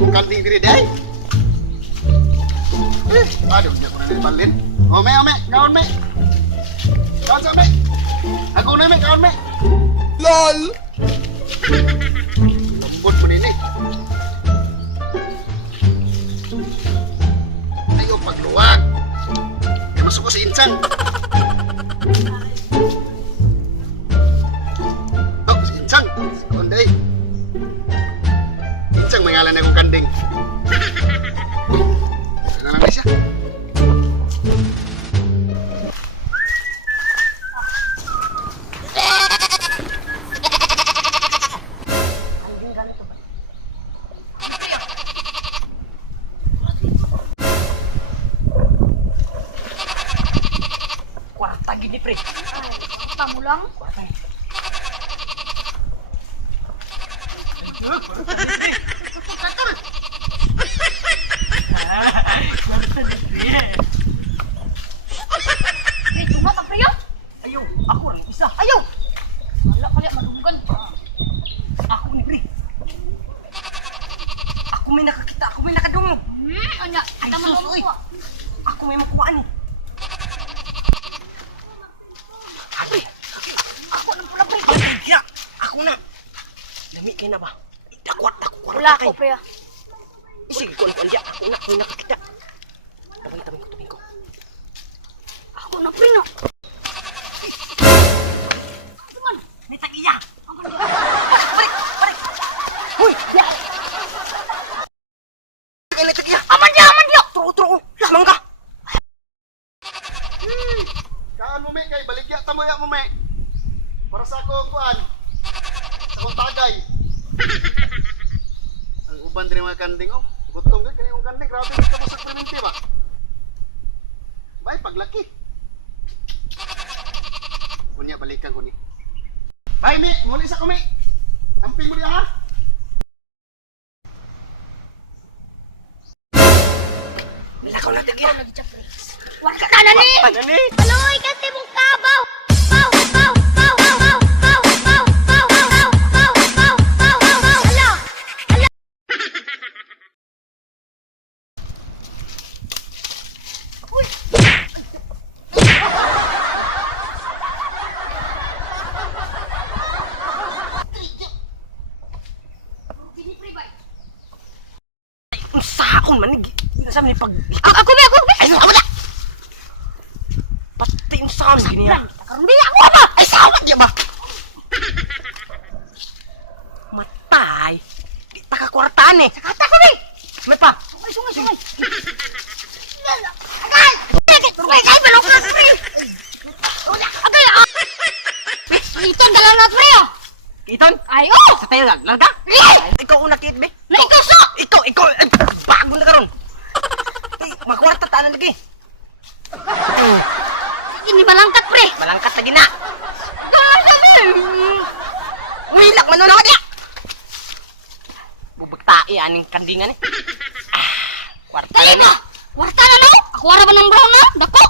kong kanding diri day. Aduh, dia kurang dibalin. Ome, kawan me. Kawan sa me. Aku na me, kawan me. LOL. Lembut pun ini. Ayo pagluwag. Kaya masuk ko si Insan. Oh, si Insan. Si Konday. Insan mengalan akong kanding. Kenapa siya? Kwarta gini, pre. Kamu lang? Cuma tak priyo? Ayo, aku orang bisa. Ayo. Wala kaya madunggan pa. Aku nih, pre. Aku may nakakita, aku may nakadungog. Anya, Ay, kita sus, uy. maluwa. Aku may makuha ni. Pre, Ako nang pula pre. ya, aku na. Dami kayo na ba? Dakwat. Wala ako pre. Sige, kuan dia. Aku na, may nakakita. Tabang ko. Ako na pre no. Cuman, May tag-iya. Balik. Huy, ya. May tag-iya. aman dia. Turo. Lamang ka. Kaan mo me, kay baligya tamo ya mo me. Para sa ako kuan. Sa akong tagay. Ang uban diri mga kanding oh. Gutong ka kani yung kanding, grabe ka mo sa perminti ba? Bay paglaki. Kunya balikan ko ni. Bay me, muli sa ko me. Samping mo diha ha. Lakaw na tag-iya. lagi cak pre. Wala ka na ni. Ano ni? Aloy kasi mong kabaw. Ala. Uy. Gini pre bay. Unsaon man ni? Unsa man ni pag Ako be. Ay, ako na. Pati unsaon gini ya? Karon di ako ba? Ay, sawat dia ba? Matay. Di ta ka kwartaan eh. Kata ko be. May pa. Sungay. Agay! Agay, balok na pre! Agay, Iton, dalang na pre, oh! Kiton? Ay, oh! Sa tayo lang ka? Yes! Ikaw una kit be. Na ikaw so! Ikaw. Ay, bago na karon. Ay, magkwarta ta na lagi. Ini malangkat pre! Malangkat lagi na. Sabi! Wilak man na dia. Bubagtai aning kandingan eh. Kwarta Kaya na. na! Warta na lang! Ako wala ba ng brown na? Dako!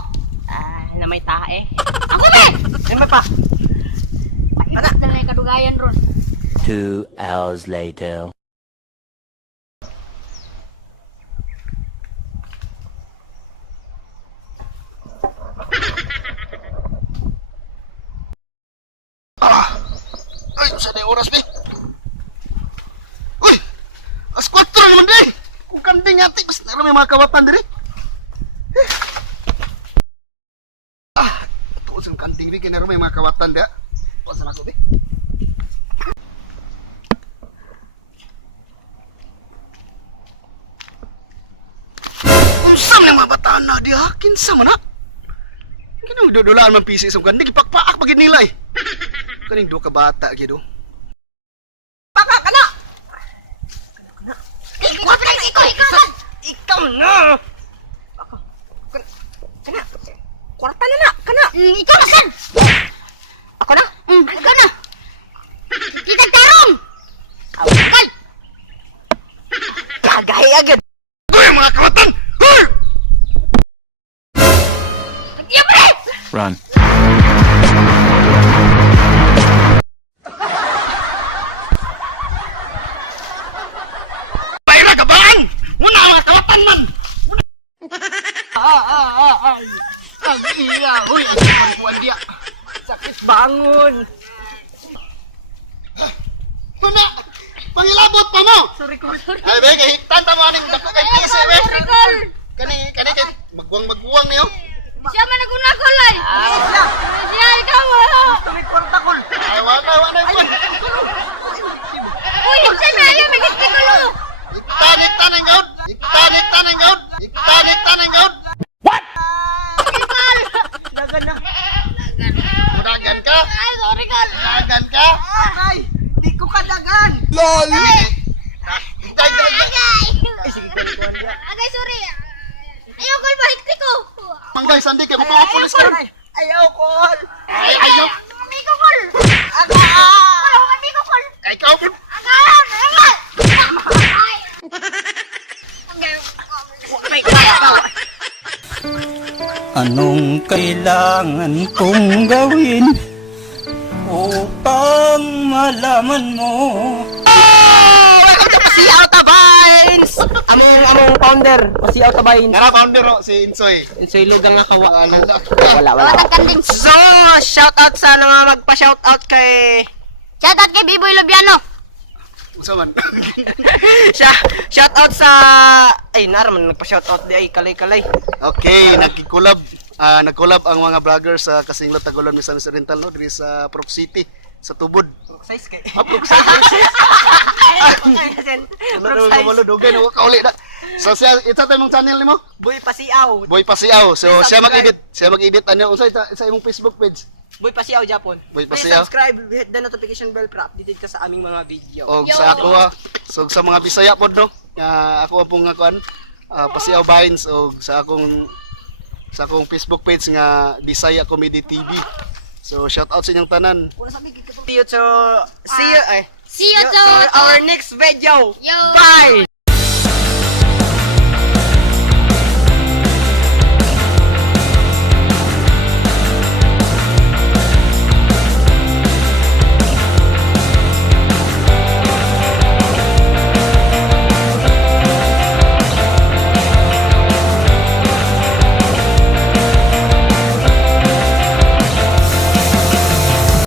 Na may tae. Ako be! Ay, may pa. Paibas na lang yung kadugayan ron. 2 hours later. Ay, sa na yung oras be. Uy! As 4 naman be. Kung kanding ati, basta na may mga kawatan diri. Tuos ang kanding be, kaya na may mga kawatan da. Pasan ako be. Unsam na mga bataan na di ha? Kinsa man ha? Kinang dodolaan man pisi sa kanding, ipakpaak pagin nila eh. Kaning do ka bata gido. Baka ka na. Ikaw pre! Ikaw! Ikaw na. Baka. Kana. Kwarta na. Kana. Ikaw na san! Ako na. Ikaw na! Kita tarong! Kawal. Kagay agad. Uy, mga kawatan! Uy! Iya pre! Run. Bayra ka ba? Iya, huy, ay kuan dia. Sakit bangun. Mana? Pangilabot pa mo. Sorry, Col. Ay, be, kahigtan ta mo aning dako kay PC, be. Sorry, Col. Kani kay magbuwang niyo. Siya man naguna ko lay. Siya ikaw. Tumikwarta, Col. Ay, wala po. Uy, siya na ayo may gitikulo. Iktanik ng gaud. Dagan na. Dagan ka. Ay, sorry, Col. Dagan ka. Ay, di ko kadagan. Lol. Agay. Ay, sige, Col, kuhan dia. Agay, sorry. Ayaw, Col, bahigti ko. Manggay sandi kay mo pulis ka. Ayaw, Col. Ay, ayo. Mami ko, Col. Aga! Ayaw, mami ko, Col. Kay ikaw. Agay. May kaya. Anong kailangan kong gawin upang malaman mo? Si Auta Vines! Among founder. Si Auta Vines. Ngara founder ro si Insoy. So, ilugang nga kawa. Wala. Tagkanding. So, shoutout sa mga magpa-shoutout kay... Shoutout kay Biboy Lubiano. Unsa man? Shoutout sa... Ay, naraman nagpa-shoutout di ay kalay-kalay. Okay, nag-collab ang mga vloggers sa Kasinglat Tagulon Misamis Oriental no diri sa Prof City sa Tubod. Size kay. Prof City. Ano dugay no kauli na. So siya ita tay mong channel nimo? Boy Pasiaw. Boy Pasiaw. So siya Subscribe. mag-edit ano unsa sa imong Facebook page. Boy Pasiaw Japon. Boy Please Pasiaw. subscribe, hit the notification bell para updated ka sa aming mga video. Og sa ako so sa mga Bisaya pod no. Ako pong nga kuan Pasiaw Vines og sa akong Facebook page nga Bisaya Comedy TV. So shout out sa inyong tanan. See you to... See you... See you to to our next video. Yo. Bye!